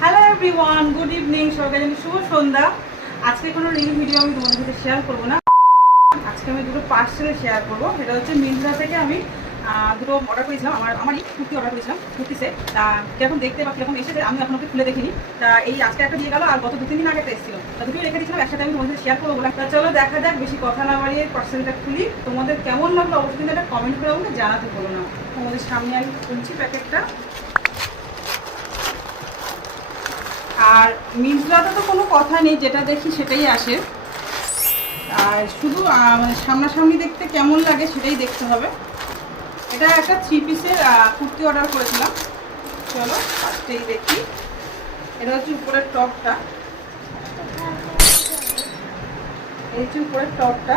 Hello everyone, good evening, সবাইকে জানাই শুভ সন্ধ্যা। আজকে কোনো রিভিউ ভিডিও আমি তোমাদের সাথে শেয়ার করবো না। আজকে আমি দুটো পার্সেল শেয়ার করবো। সেটা হচ্ছে মিন্ত্রা থেকে আমি দুটো অর্ডার করেছিলাম, আমারই কুর্তি অর্ডার করেছিলাম, কুর্তি সেট। তা কিরকম দেখতে বা কিরকম এসেছে আমি এখন ওকে খুলে দেখিনি। তা এই আজকে একটা দিয়ে গেল, আর গত 2-3 দিন আগে একটা এসেছিল। তা দুটোই রেখে দিয়েছিলাম, একসাথে আমি তোমাদের সাথে শেয়ার করবো বলে। তা চলো দেখা যাক, বেশি কথা না বাড়িয়ে পার্সেলটা খুলি। তোমাদের কেমন লাগলো অবশ্যই কিন্তু একটা কমেন্ট করে আমাকে জানাতে বলো না। তোমাদের সামনে আমি খুলছি প্যাকেটটা। আর মিন্ত্রাতে তো কোনো কথা নেই, যেটা দেখি সেটাই আসে। আর শুধু মানে সামনাসামনি দেখতে কেমন লাগে সেটাই দেখতে হবে। এটা একটা 3 পিসের কুর্তি অর্ডার করেছিলাম। চলো ফার্স্টেই দেখি। এটা হচ্ছে উপরের টপটা, এই হচ্ছে উপরের টপটা।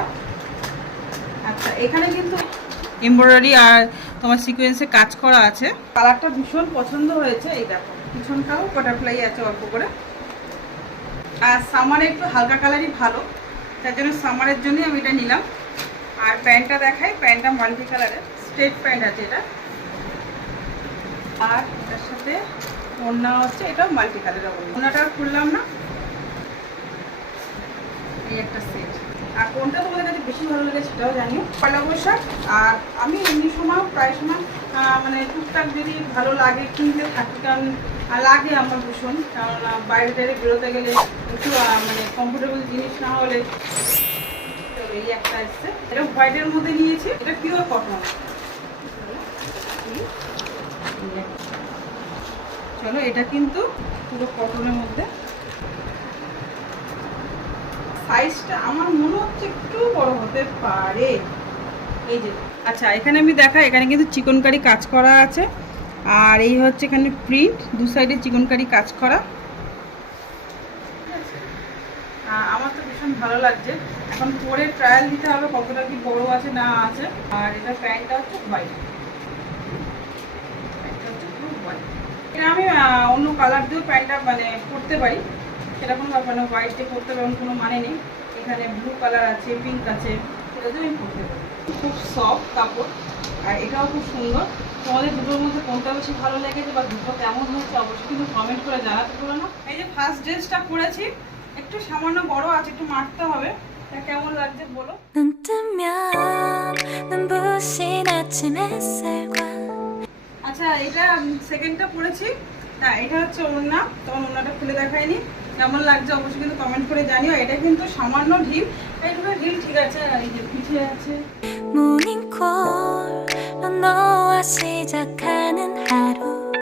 আচ্ছা, এখানে কিন্তু এমব্রয়ডারি আর তোমার সিকোয়েন্সে কাজ করা আছে। কালারটা ভীষণ পছন্দ হয়েছে। এই দেখো পিছনটাও বাটারফ্লাই আছে অল্প করে। আর সামারে একটু হালকা কালারই ভালো, তার জন্য সামারের জন্যই আমি এটা নিলাম। আর প্যান্টটা দেখাই, প্যান্টটা মাল্টি কালারের স্ট্রেট প্যান্ট আছে এটা। আর এটার সাথে ওড়না হচ্ছে, এটাও মাল্টি কালারের ওড়নাটা খুললাম না। এই একটা সেট। আর কোনটা তোমাদের কাছে বেশি ভালো লাগে সেটাও জানিও। পয়লা বৈশাখ, আর আমি এমনি সময় প্রায় সময় মানে টুকটাক যদি ভালো লাগে কিনতে থাকি, কারণ লাগে আমার ভীষণ। কারণ বাইরে টাইরে বেরোতে গেলে একটু মানে কমফোর্টেবল জিনিস না হলে। চলো এই একটা এসছে, এটা হোয়াইটের মধ্যে নিয়েছি, এটা পিওর কটন। চলো এটা কিন্তু পুরো কটনের মধ্যে। সাইজটা আমার মনে হচ্ছে একটু বড় হতে পারে। এই যে আচ্ছা, এখানে আমি দেখাই, এখানে কিন্তু চিকনকারি কাজ করা আছে। আর এই হচ্ছে এখানে প্রিন্ট, দু সাইডে চিকনকারি কাজ করা। আমার তো ভীষণ ভালো লাগছে। এখন পরে ট্রায়াল দিতে হবে কতটা কি বড় আছে না আছে। আর এটা প্যান্টটা হচ্ছে হোয়াইট, এটা আমি অন্য কালার দিয়েও প্যান্টটা মানে পরতে পারি, সেটা কোনো ব্যাপার না। হোয়াইট দিয়ে পরতে পারি কোনো মানে নেই। এখানে ব্লু কালার আছে, পিঙ্ক আছে, সেটা দিয়েও আমি পরতে পারি। খুব সফট কাপড়, আর এটাও খুব সুন্দর। তোমাদের দুটোর মধ্যে কোনটা বেশি ভালো লেগেছে বা দুটো কেমন হচ্ছে অবশ্যই কিন্তু কমেন্ট করে জানাতে বলো না। এই যে ফার্স্ট ড্রেসটা পরেছি, একটু সামান্য বড় আছে, একটু মারতে হবে। এটা কেমন লাগছে বলো। আচ্ছা, এটা সেকেন্ডটা পরেছি। তা এটা হচ্ছে ওড়না, তখন ওড়নাটা খুলে দেখায়নি। কেমন লাগছে অবশ্যই কিন্তু কমেন্ট করে জানিও। এটা কিন্তু সামান্য ঢিল, এইটুকু ঢিল ঠিক আছে। আর এই যে পিঠে আছে 모닝콜로 너와 시작하는 하루